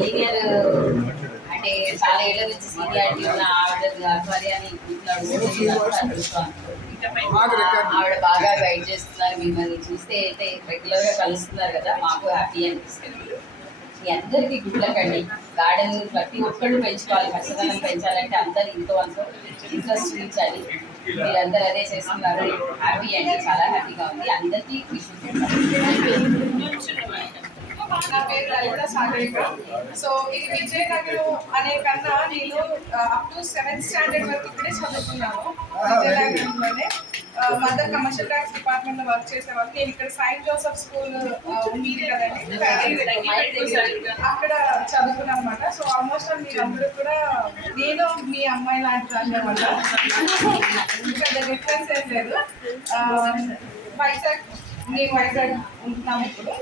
Senior అంటే చాలా ఏళ్ళ నుంచి సీనియారిటీ ఉన్న ఆవిడ ఆధ్వర్యాన్ని ఆవిడ బాగా గైడ్ చేస్తున్నారు మిమ్మల్ని చూస్తే అయితే రెగ్యులర్గా కలుస్తున్నారు కదా మాకు హ్యాపీ అనిపిస్తుంది. మీ అందరికీ గుడ్ లక్ అండి. గార్డెన్ ప్రతి ఒక్కళ్ళు పెంచుకోవాలి పచ్చదనం పెంచాలంటే అందరు ఇంట్లో అంతా ఇంట్రెస్ట్ చూపించాలి. మీరందరూ అదే చేస్తున్నారు. హ్యాపీ అండి చాలా హ్యాపీగా ఉంది. అందరికీ నా పేరు లలిత సాగరిక. సో ఇది విజయనగరం అనే కన్నా నేను అప్ టు సెవెంత్ స్టాండర్డ్ వరకు ఇక్కడే చదువుకున్నాను. విజయనగరంలోనే మదర్ కమర్షియల్ ట్యాక్స్ డిపార్ట్మెంట్లో వర్క్ చేసేవాళ్ళు. నేను ఇక్కడ సైంట్ జోసెఫ్ స్కూల్ ఉంది కదండి. అక్కడ చదువుకున్నాను అనమాట సో ఆల్మోస్ట్ మీరందరూ కూడా నేను మీ అమ్మాయి లాంటి అనమాట పెద్ద డిఫరెన్స్ ఏం లేదు. వైజాగ్ మేము వైజాగ్ ఉంటున్నాము ఇప్పుడు.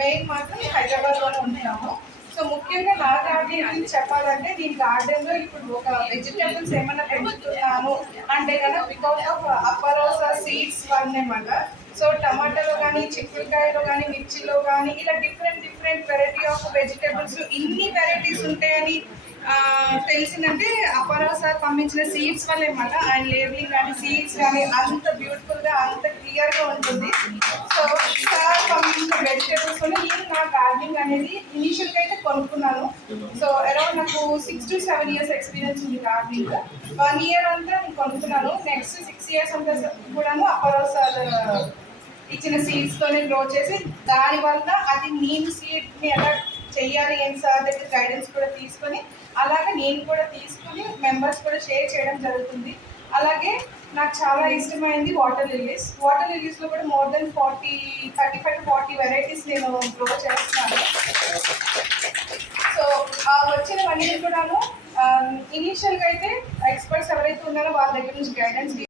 మెయిన్ మాత్రం హైదరాబాద్లోనే ఉంటున్నాము. సో ముఖ్యంగా నా గార్డెన్ అని చెప్పాలంటే నేను గార్డెన్లో ఇప్పుడు ఒక వెజిటేబుల్స్ ఏమైనా పెంచుతున్నాను అంటే కదా బికాస్ ఆఫ్ అప్పరోసా సీడ్స్ వల్లనమాట సో టమాటాలో కానీ చిక్కుడుకాయలో కానీ మిర్చిలో కానీ ఇలా different different variety of vegetables ఇన్ని వెరైటీస్ ఉంటాయని తెలిసిందంటే అప్పారావు సార్ పంపించిన సీడ్స్ వల్ల అనమాట ఆయన లేబులింగ్ కానీ సీడ్స్ కానీ అంత బ్యూటిఫుల్గా అంత క్లియర్గా ఉంటుంది. వెజిటేబుల్స్ నేను నా గార్డెనింగ్ అనేది ఇనిషియల్గా అయితే కొనుక్కున్నాను. సో అరౌండ్ నాకు six to seven years experience ఉంది గార్డెనింగ్ వన్ ఇయర్ అంతా నేను కొనుక్కున్నాను. నెక్స్ట్ సిక్స్ ఇయర్స్ అంతా కూడాను అప్పారావు సార్ uh, ఇచ్చిన సీడ్స్ నేను గ్రో చేసి దాని వల్ల అది నేను సీడ్ని ఎలా చెయ్యాలి ఏం సార్ దగ్గర గైడెన్స్ కూడా తీసుకొని అలాగే నేను కూడా తీసుకొని మెంబర్స్ కూడా షేర్ చేయడం జరుగుతుంది. అలాగే నాకు చాలా ఇష్టమైంది వాటర్ లిల్లీస్ వాటర్ లిల్లీస్లో కూడా more than forty thirty five forty varieties నేను గ్రో చేస్తున్నాను. సో ఆ వచ్చినవన్నీ కూడాను um, ఇనీషియల్గా అయితే ఎక్స్పర్ట్స్ ఎవరైతే ఉన్నారో వాళ్ళ దగ్గర నుంచి గైడెన్స్